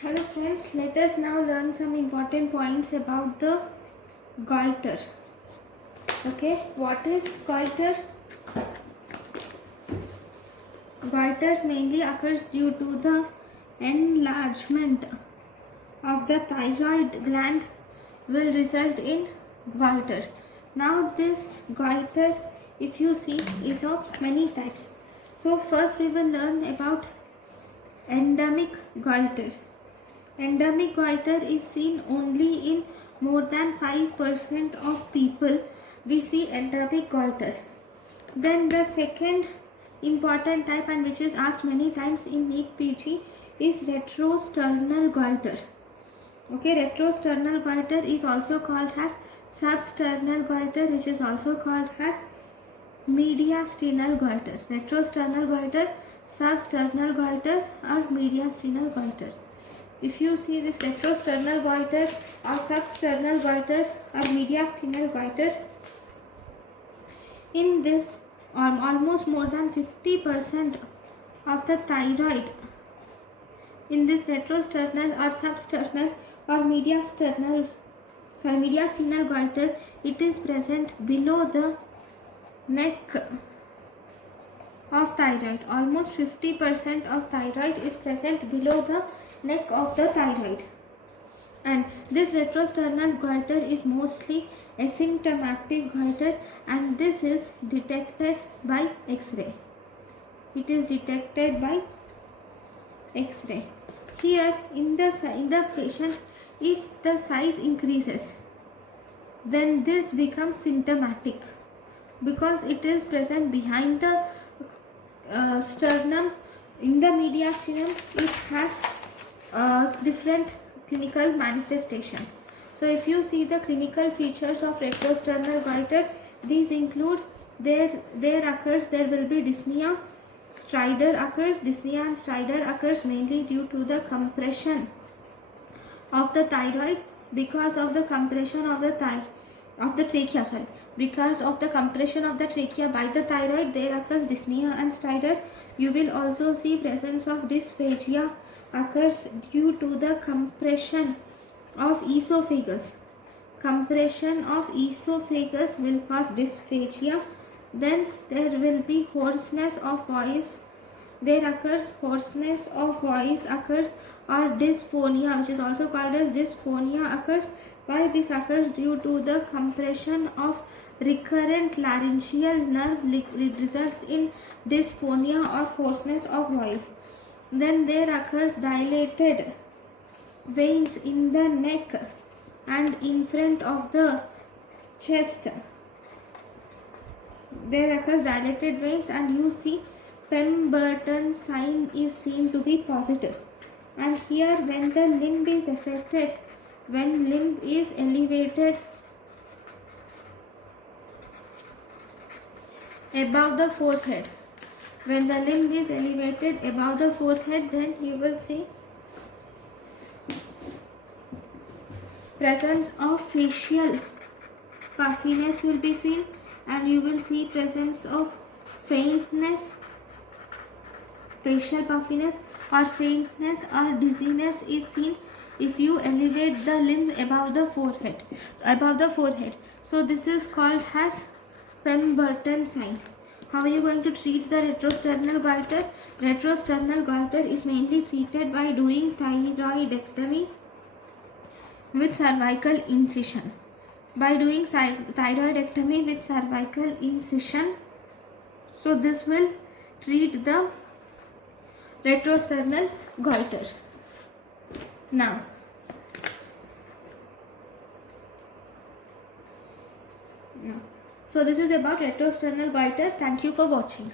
Hello friends, let us now learn some important points about the goiter. Okay, what is goiter? Goiter mainly occurs due to the enlargement of the thyroid gland will result in goiter. Now this goiter, if you see, is of many types. So first we will learn about endemic goiter. Endemic goiter is seen only in more than 5% of people. We see endemic goiter. Then the second important type, and which is asked many times in NEET PG, is retrosternal goiter. Okay, retrosternal goiter is also called as substernal goiter, which is also called as mediastinal goiter. Retrosternal goiter, substernal goiter, or mediastinal goiter. If you see this retrosternal goiter or substernal goiter or mediastinal goiter, in this almost more than 50% of the thyroid in this retrosternal or substernal or mediastinal goiter, it is present below the neck of thyroid. Almost 50% of thyroid is present below the neck of the thyroid, and this retrosternal goiter is mostly asymptomatic goiter, and this is detected by X-ray. It is detected by X-ray. Here in the patients, if the size increases, then this becomes symptomatic because it is present behind the sternum. In the mediastinum, it has different clinical manifestations. So if you see the clinical features of retrosternal goiter, these include there will be dyspnea, stridor occurs. Dyspnea and stridor occurs mainly due to the compression of the thyroid because of the compression of the trachea. Because of the compression of the trachea by the thyroid, there occurs dyspnea and stridor. You will also see presence of dysphagia occurs due to the compression of esophagus. Compression of esophagus will cause dysphagia. Then there will be hoarseness of voice. There occurs hoarseness of voice occurs, or dysphonia, which is also called as dysphonia occurs. Why this occurs? Due to the compression of recurrent laryngeal nerve, results in dysphonia or hoarseness of voice. Then there occurs dilated veins in the neck and in front of the chest. There occurs dilated veins, and you see Pemberton sign is seen to be positive. And here, when the limb is affected, when limb is elevated above the forehead, when the limb is elevated above the forehead, then you will see presence of facial puffiness will be seen, and you will see presence of faintness, facial puffiness or faintness or dizziness is seen if you elevate the limb above the forehead. So this is called as Pemberton sign. How are you going to treat the retrosternal goiter? Retrosternal goiter is mainly treated by doing thyroidectomy with cervical incision. By doing thyroidectomy with cervical incision, so this will treat the retrosternal goiter. Now, so this is about retrosternal goiter. Thank you for watching.